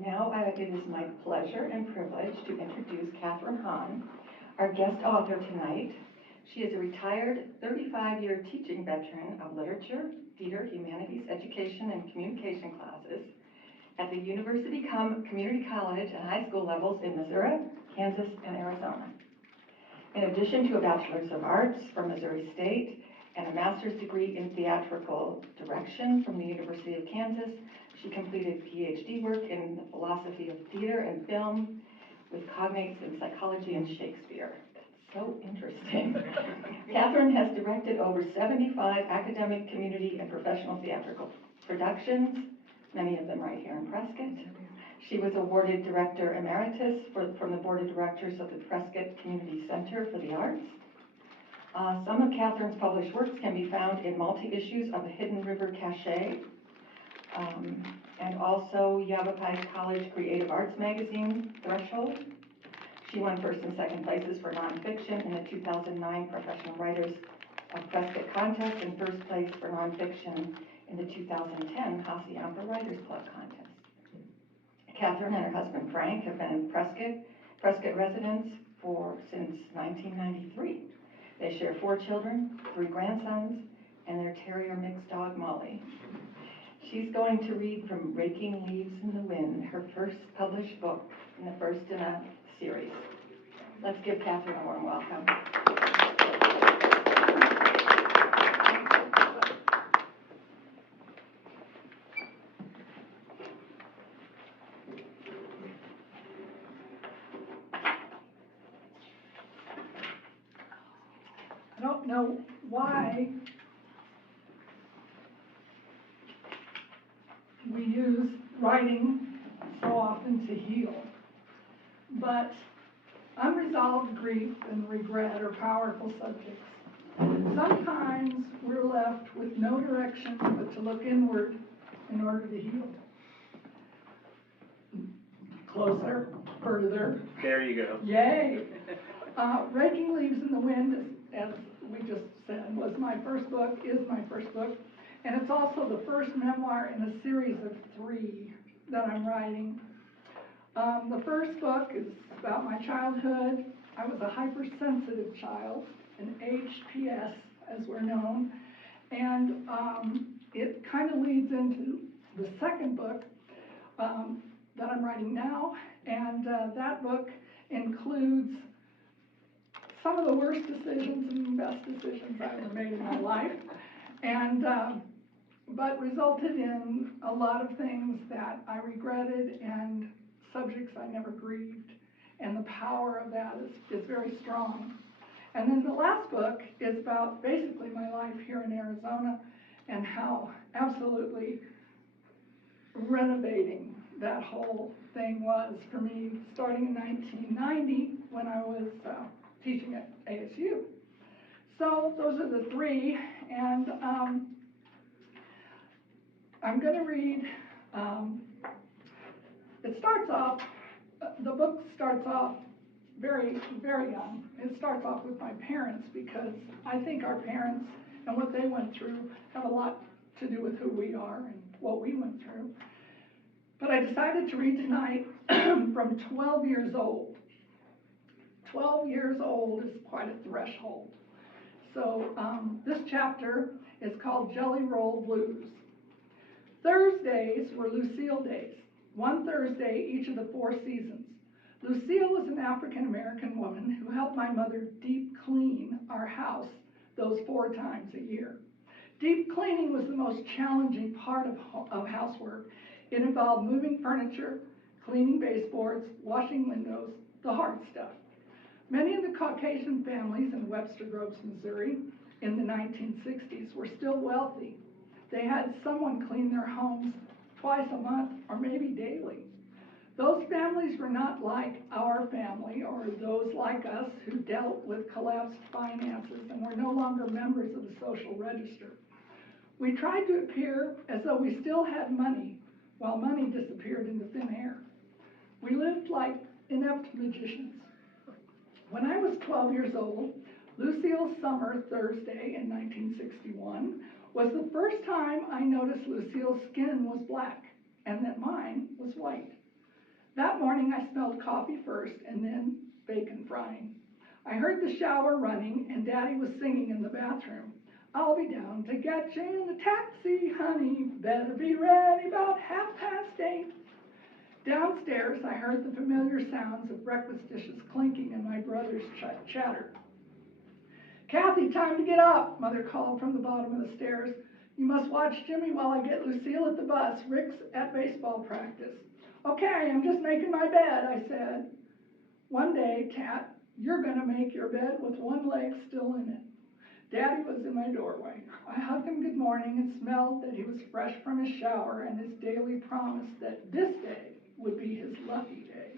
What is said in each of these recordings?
Now it is my pleasure and privilege to introduce Catherine Hahn, our guest author tonight. She is a retired 35-year teaching veteran of literature, theater, humanities, education, and communication classes at the University Community College and high school levels in Missouri, Kansas, and Arizona. In addition to a Bachelor's of Arts from Missouri State and a master's degree in Theatrical Direction from the University of Kansas, she completed Ph.D. work in the philosophy of theater and film with cognates in Psychology and Shakespeare. That's so interesting. Catherine has directed over 75 academic, community, and professional theatrical productions, many of them right here in Prescott. She was awarded Director Emeritus from the Board of Directors of the Prescott Community Center for the Arts. Some of Catherine's published works can be found in multi-issues of the Hidden River Cache, and also Yavapai's College Creative Arts magazine, Threshold. She won first and second places for nonfiction in the 2009 Professional Writers of Prescott Contest and first place for nonfiction in the 2010 Hassayampa Writers Club Contest. Catherine and her husband Frank have been Prescott residents since 1993. They share 4 children, 3 grandsons, and their terrier mixed dog Molly. She's going to read from Raking Leaves in the Wind, her first published book, and the first in a series. Let's give Catherine a warm welcome. I don't know why we use writing so often to heal, but unresolved grief and regret are powerful subjects. Sometimes we're left with no direction but to look inward in order to heal. Closer, further. There you go. Yay! Raking Leaves in the Wind, as we just said, was my first book, is my first book, and it's also the first memoir in a series of 3 that I'm writing. The first book is about my childhood. I was a hypersensitive child, an HPS, as we're known, and it kind of leads into the second book that I'm writing now, and that book includes some of the worst decisions and best decisions I ever made in my life, and but resulted in a lot of things that I regretted and subjects I never grieved, and the power of that is very strong. And then the last book is about basically my life here in Arizona and how absolutely renovating that whole thing was for me, starting in 1990 when I was teaching at ASU. So those are the 3, and I'm going to read, it starts off, the book starts off very, very young. It starts off with my parents, because I think our parents and what they went through have a lot to do with who we are and what we went through. But I decided to read tonight from 12 years old. 12 years old is quite a threshold. So this chapter is called Jelly Roll Blues. Thursdays were Lucille days, one Thursday each of the 4 seasons. Lucille was an African-American woman who helped my mother deep clean our house those 4 times a year. Deep cleaning was the most challenging part of housework. It involved moving furniture, cleaning baseboards, washing windows, the hard stuff. Many of the Caucasian families in Webster Groves, Missouri in the 1960s were still wealthy. They had someone clean their homes twice a month or maybe daily. Those families were not like our family or those like us who dealt with collapsed finances and were no longer members of the social register. We tried to appear as though we still had money while money disappeared into thin air. We lived like inept magicians. When I was 12 years old, Lucille's summer Thursday in 1961 was the first time I noticed Lucille's skin was black and that mine was white. That morning I smelled coffee first and then bacon frying. I heard the shower running and Daddy was singing in the bathroom. I'll be down to get you in a taxi, honey. Better be ready about 8:30. Downstairs, I heard the familiar sounds of breakfast dishes clinking and my brother's chatter. Kathy, time to get up, Mother called from the bottom of the stairs. You must watch Jimmy while I get Lucille at the bus. Rick's at baseball practice. Okay, I'm just making my bed, I said. One day, Tat, you're going to make your bed with one leg still in it. Daddy was in my doorway. I hugged him good morning and smelled that he was fresh from his shower and his daily promise that this day would be his lucky day.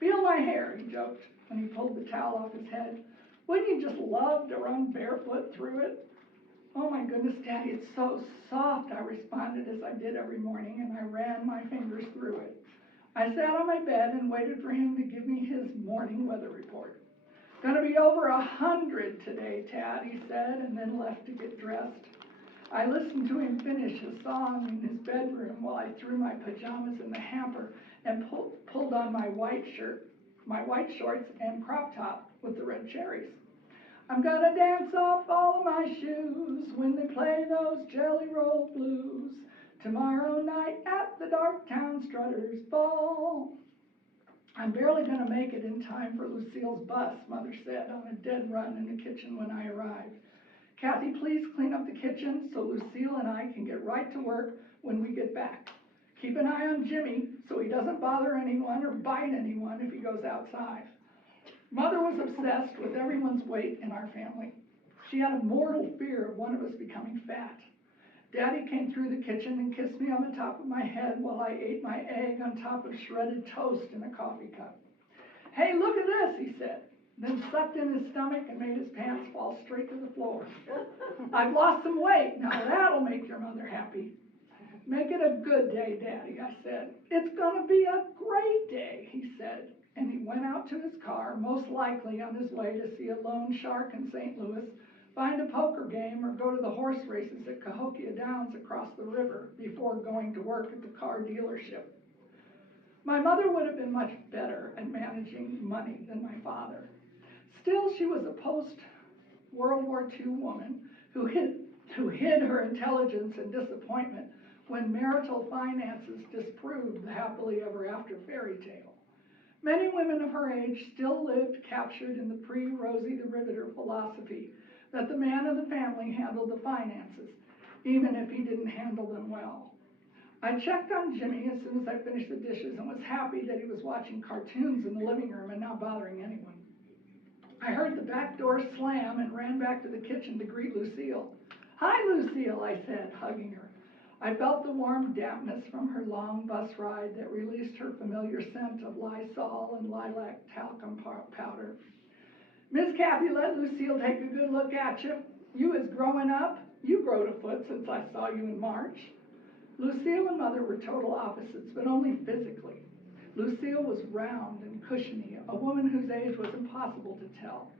Feel my hair, he joked when he pulled the towel off his head. Wouldn't you just love to run barefoot through it? Oh my goodness, Daddy, it's so soft, I responded as I did every morning, and I ran my fingers through it. I sat on my bed and waited for him to give me his morning weather report. Gonna be over 100 today, Tad, he said, and then left to get dressed. I listened to him finish his song in his bedroom while I threw my pajamas in the hamper and pulled on my white shorts and crop top with the red cherries. I'm gonna dance off all of my shoes when they play those Jelly Roll blues tomorrow night at the Darktown Strutters Ball. I'm barely going to make it in time for Lucille's bus, Mother said on a dead run in the kitchen when I arrived. Kathy, please clean up the kitchen so Lucille and I can get right to work when we get back. Keep an eye on Jimmy so he doesn't bother anyone or bite anyone if he goes outside. Mother was obsessed with everyone's weight in our family. She had a mortal fear of one of us becoming fat. Daddy came through the kitchen and kissed me on the top of my head while I ate my egg on top of shredded toast in a coffee cup. Hey, look at this, he said, then sucked in his stomach and made his pants fall straight to the floor. I've lost some weight. Now that'll make your mother happy. Make it a good day, Daddy, I said. It's going to be a great day, he said, and he went out to his car, most likely on his way to see a loan shark in St. Louis, find a poker game, or go to the horse races at Cahokia Downs across the river before going to work at the car dealership. My mother would have been much better at managing money than my father. Still, she was a post-World War II woman who hid her intelligence and disappointment when marital finances disproved the happily ever after fairy tale. Many women of her age still lived captured in the pre-Rosie the Riveter philosophy that the man of the family handled the finances, even if he didn't handle them well. I checked on Jimmy as soon as I finished the dishes and was happy that he was watching cartoons in the living room and not bothering anyone. I heard the back door slam and ran back to the kitchen to greet Lucille. Hi, Lucille, I said, hugging her. I felt the warm dampness from her long bus ride that released her familiar scent of Lysol and lilac talcum powder. Miss Kathy, let Lucille take a good look at you. You is growing up. You growed a foot since I saw you in March. Lucille and Mother were total opposites, but only physically. Lucille was round and cushiony, a woman whose age was impossible to tell.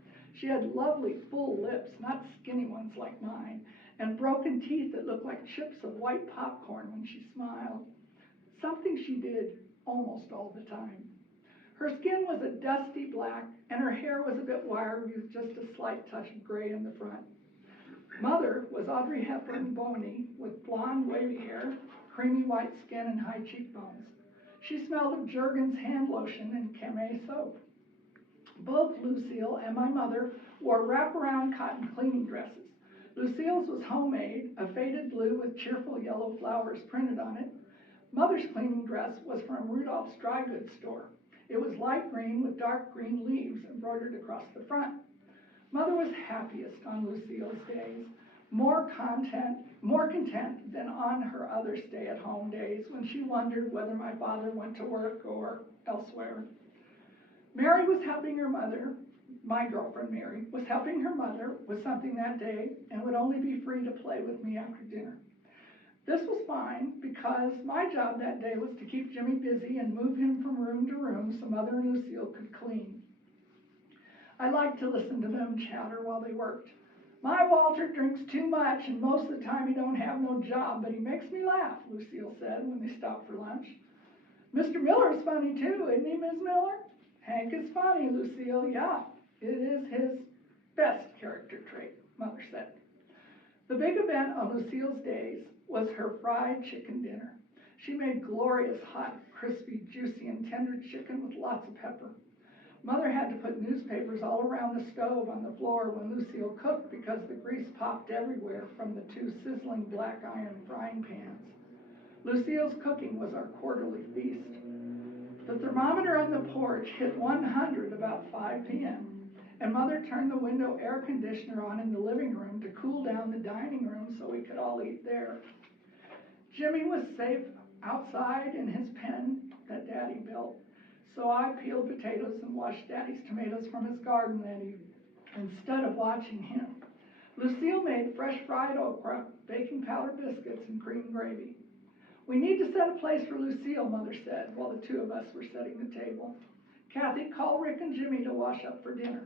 She had lovely, full lips, not skinny ones like mine, and broken teeth that looked like chips of white popcorn when she smiled, something she did almost all the time. Her skin was a dusty black, and her hair was a bit wiry with just a slight touch of gray in the front. Mother was Audrey Hepburn bony, with blonde, wavy hair, creamy white skin, and high cheekbones. She smelled of Jergens hand lotion and Camay soap. Both Lucille and my mother wore wraparound cotton cleaning dresses. Lucille's was homemade, a faded blue with cheerful yellow flowers printed on it. Mother's cleaning dress was from Rudolph's dry goods store. It was light green with dark green leaves embroidered across the front. Mother was happiest on Lucille's days, more content than on her other stay-at-home days when she wondered whether my father went to work or elsewhere. Mary was helping her mother, my girlfriend Mary, was helping her mother with something that day and would only be free to play with me after dinner. This was fine because my job that day was to keep Jimmy busy and move him from room to room so Mother and Lucille could clean. I liked to listen to them chatter while they worked. My Walter drinks too much, and most of the time he don't have no job, but he makes me laugh, Lucille said when they stopped for lunch. Mr. Miller's funny too, isn't he, Ms. Miller? Hank is funny, Lucille, yeah. It is his best character trait, Mother said. The big event on Lucille's days was her fried chicken dinner. She made glorious, hot, crispy, juicy, and tender chicken with lots of pepper. Mother had to put newspapers all around the stove on the floor when Lucille cooked because the grease popped everywhere from the two sizzling black iron frying pans. Lucille's cooking was our quarterly feast. The thermometer on the porch hit 100 about 5 p.m., and Mother turned the window air conditioner on in the living room to cool down the dining room so we could all eat there. Jimmy was safe outside in his pen that Daddy built, so I peeled potatoes and washed Daddy's tomatoes from his garden that evening instead of watching him. Lucille made fresh fried okra, baking powder biscuits, and cream gravy. We need to set a place for Lucille, Mother said, while the two of us were setting the table. Kathy, call Rick and Jimmy to wash up for dinner.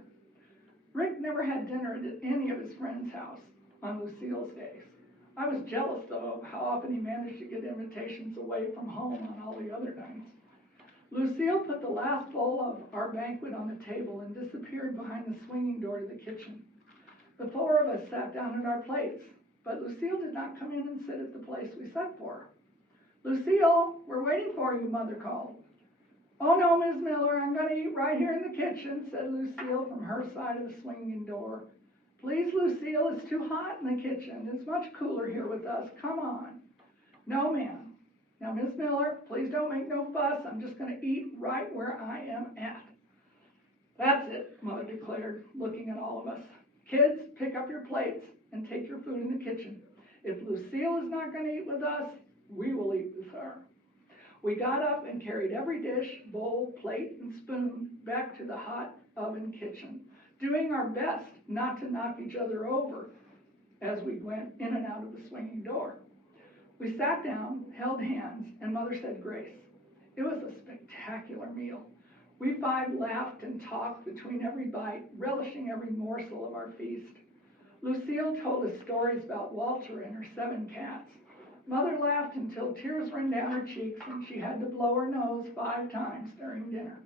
Rick never had dinner at any of his friends' house on Lucille's days. I was jealous, though, of how often he managed to get invitations away from home on all the other nights. Lucille put the last bowl of our banquet on the table and disappeared behind the swinging door to the kitchen. The four of us sat down at our plates, but Lucille did not come in and sit at the place we set for her. Lucille, we're waiting for you, Mother called. Oh no, Ms. Miller, I'm going to eat right here in the kitchen, said Lucille from her side of the swinging door. Please, Lucille, it's too hot in the kitchen. It's much cooler here with us. Come on. No, ma'am. Now, Ms. Miller, please don't make no fuss. I'm just going to eat right where I am at. That's it, Mother declared, looking at all of us. Kids, pick up your plates and take your food in the kitchen. If Lucille is not going to eat with us, we will eat with her. We got up and carried every dish, bowl, plate, and spoon back to the hot oven kitchen, doing our best not to knock each other over as we went in and out of the swinging door. We sat down, held hands, and Mother said grace. It was a spectacular meal. We five laughed and talked between every bite, relishing every morsel of our feast. Lucille told us stories about Walter and her 7 cats. Mother laughed until tears ran down her cheeks and she had to blow her nose 5 times during dinner.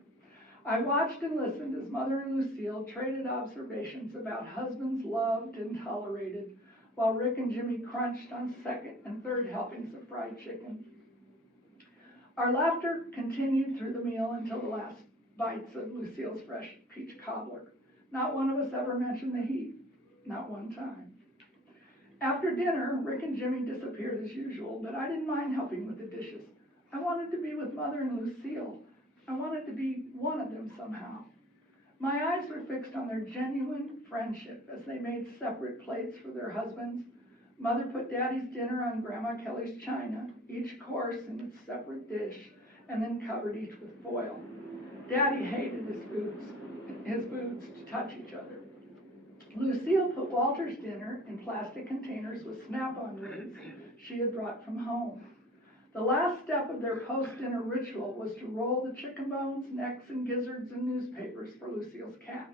I watched and listened as Mother and Lucille traded observations about husbands loved and tolerated, while Rick and Jimmy crunched on second and third helpings of fried chicken. Our laughter continued through the meal until the last bites of Lucille's fresh peach cobbler. Not one of us ever mentioned the heat, not one time. After dinner, Rick and Jimmy disappeared as usual, but I didn't mind helping with the dishes. I wanted to be with Mother and Lucille. I wanted to be one of them somehow. My eyes were fixed on their genuine friendship as they made separate plates for their husbands. Mother put Daddy's dinner on Grandma Kelly's china, each course in its separate dish, and then covered each with foil. Daddy hated his boots to touch each other. Lucille put Walter's dinner in plastic containers with snap-on lids she had brought from home. The last step of their post-dinner ritual was to roll the chicken bones, necks, and gizzards in newspapers for Lucille's cats.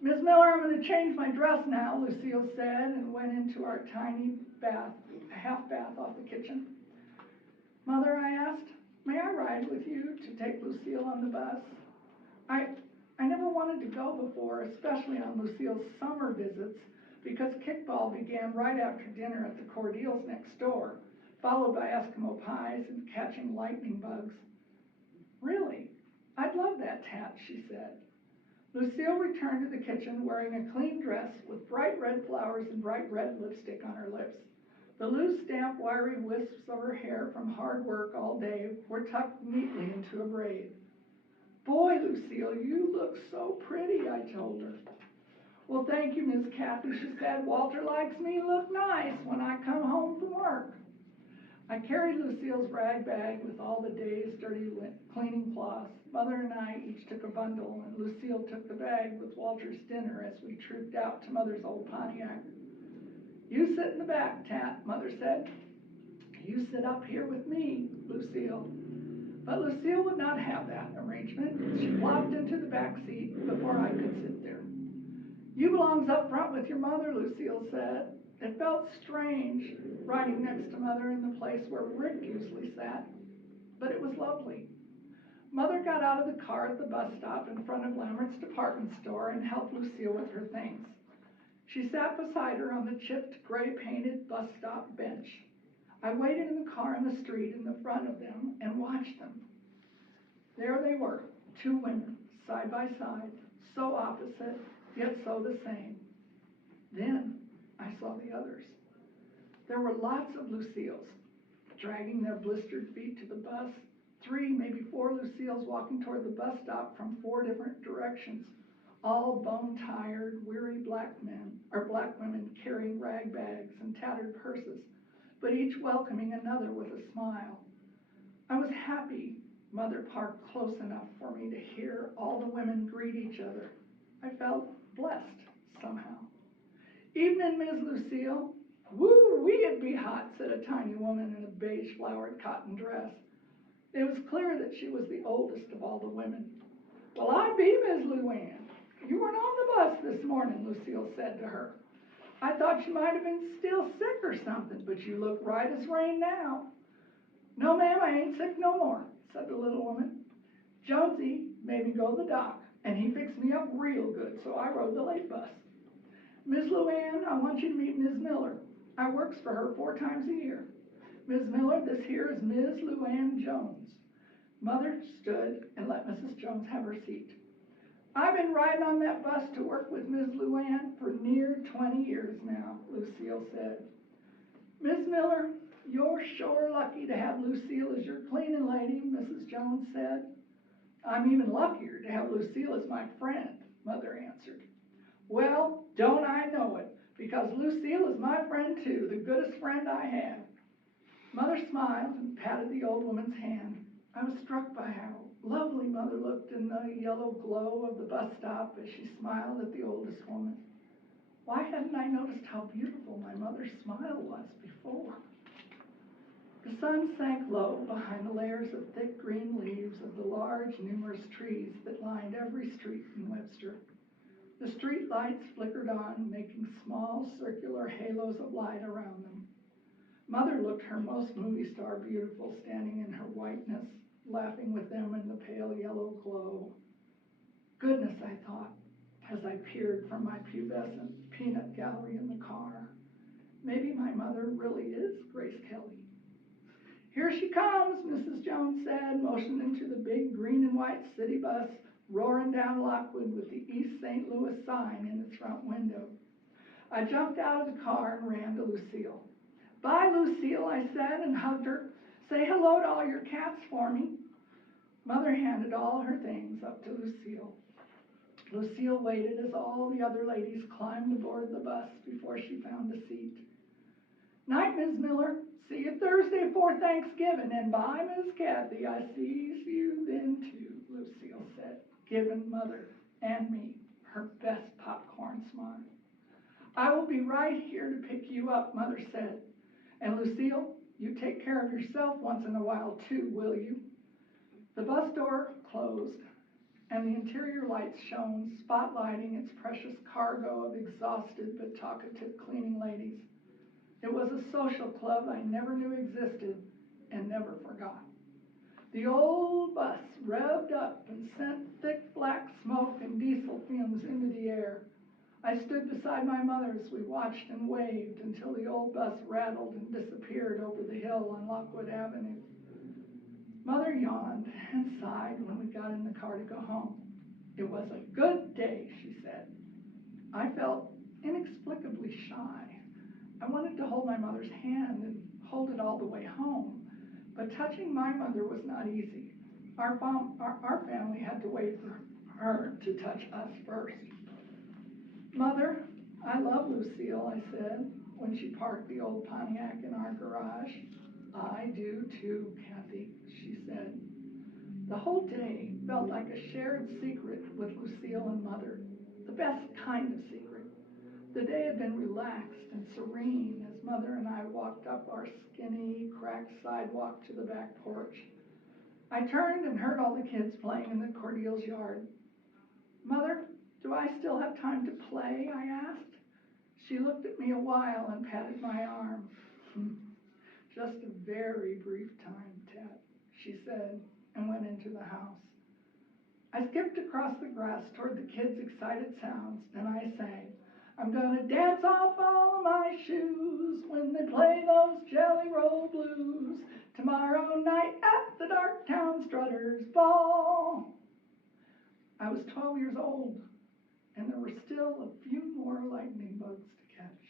Ms. Miller, I'm going to change my dress now, Lucille said, and went into our tiny bath, half bath off the kitchen. Mother, I asked, may I ride with you to take Lucille on the bus? I never wanted to go before, especially on Lucille's summer visits, because kickball began right after dinner at the Cordials next door, followed by Eskimo pies and catching lightning bugs. Really? I'd love that, Tat, she said. Lucille returned to the kitchen wearing a clean dress with bright red flowers and bright red lipstick on her lips. The loose, damp, wiry wisps of her hair from hard work all day were tucked neatly into a braid. Boy, Lucille, you look so pretty, I told her. Well, thank you, Miss Kathy, she said. Walter likes me to look nice when I come home from work. I carried Lucille's rag bag with all the day's dirty cleaning cloths. Mother and I each took a bundle, and Lucille took the bag with Walter's dinner as we trooped out to Mother's old Pontiac. You sit in the back, Tat, Mother said. You sit up here with me, Lucille. But Lucille would not have that arrangement. She plopped into the back seat before I could sit there. You belongs up front with your mother, Lucille said. It felt strange riding next to Mother in the place where Rick usually sat, but it was lovely. Mother got out of the car at the bus stop in front of Lambert's department store and helped Lucille with her things. She sat beside her on the chipped, gray-painted bus stop bench. I waited in the car in the street in the front of them and watched them. There they were, two women, side by side, so opposite, yet so the same. Then I saw the others. There were lots of Lucilles, dragging their blistered feet to the bus, 3, maybe 4 Lucilles walking toward the bus stop from 4 different directions, all bone-tired, weary black women carrying rag bags and tattered purses, but each welcoming another with a smile. I was happy Mother parked close enough for me to hear all the women greet each other. I felt blessed somehow. "Evening, Ms. Lucille." "Woo-wee, it be hot," said a tiny woman in a beige flowered cotton dress. It was clear that she was the oldest of all the women. "Well, I be Ms. Luann. You weren't on the bus this morning," Lucille said to her. "I thought you might have been still sick or something, but you look right as rain now." "No, ma'am, I ain't sick no more," said the little woman. "Jonesy made me go to the doc, and he fixed me up real good, so I rode the late bus. Ms. Luann, I want you to meet Ms. Miller. I works for her 4 times a year. Ms. Miller, this here is Ms. Luann Jones." Mother stood and let Mrs. Jones have her seat. "I've been riding on that bus to work with Ms. Luann for near 20 years now," Lucille said. "Ms. Miller, you're sure lucky to have Lucille as your cleaning lady," Mrs. Jones said. "I'm even luckier to have Lucille as my friend," Mother answered. "Well, don't I know it, because Lucille is my friend too, the goodest friend I have." Mother smiled and patted the old woman's hand. I was struck by how lovely Mother looked in the yellow glow of the bus stop as she smiled at the oldest woman. Why hadn't I noticed how beautiful my mother's smile was before? The sun sank low behind the layers of thick green leaves of the large, numerous trees that lined every street in Webster. The street lights flickered on, making small, circular halos of light around them. Mother looked her most movie star beautiful, standing in her whiteness, laughing with them in the pale yellow glow. Goodness, I thought, as I peered from my pubescent peanut gallery in the car. Maybe my mother really is Grace Kelly. "Here she comes," Mrs. Jones said, motioning to the big green and white city bus roaring down Lockwood with the East St. Louis sign in its front window. I jumped out of the car and ran to Lucille. "Bye, Lucille," I said, and hugged her. "Say hello to all your cats for me." Mother handed all her things up to Lucille. Lucille waited as all the other ladies climbed aboard the bus before she found a seat. "Night, Ms. Miller. See you Thursday 'fore Thanksgiving, and bye, Miss Kathy. I sees you then too," Lucille said, giving Mother and me her best popcorn smile. "I will be right here to pick you up," Mother said. "And Lucille, you take care of yourself once in a while too, will you?" The bus door closed, and the interior lights shone, spotlighting its precious cargo of exhausted but talkative cleaning ladies. It was a social club I never knew existed and never forgot. The old bus revved up and sent thick black smoke and diesel fumes into the air. I stood beside my mother as we watched and waved until the old bus rattled and disappeared over the hill on Lockwood Avenue. Mother yawned and sighed when we got in the car to go home. "It was a good day," she said. I felt inexplicably shy. I wanted to hold my mother's hand and hold it all the way home, but touching my mother was not easy. Our family had to wait for her to touch us first. "Mother, I love Lucille," I said when she parked the old Pontiac in our garage. "I do too, Kathy," she said. The whole day felt like a shared secret with Lucille and Mother, the best kind of secret. The day had been relaxed and serene as Mother and I walked up our skinny, cracked sidewalk to the back porch. I turned and heard all the kids playing in the Cordeals' yard. "Mother, do I still have time to play?" I asked. She looked at me a while and patted my arm. "Just a very brief time, Ted," she said, and went into the house. I skipped across the grass toward the kids' excited sounds, and I sang, I'm gonna dance off all of my shoes when they play those Jelly Roll blues tomorrow night at the Darktown Strutters Ball. I was 12 years old, and there were still a few more lightning bugs to catch.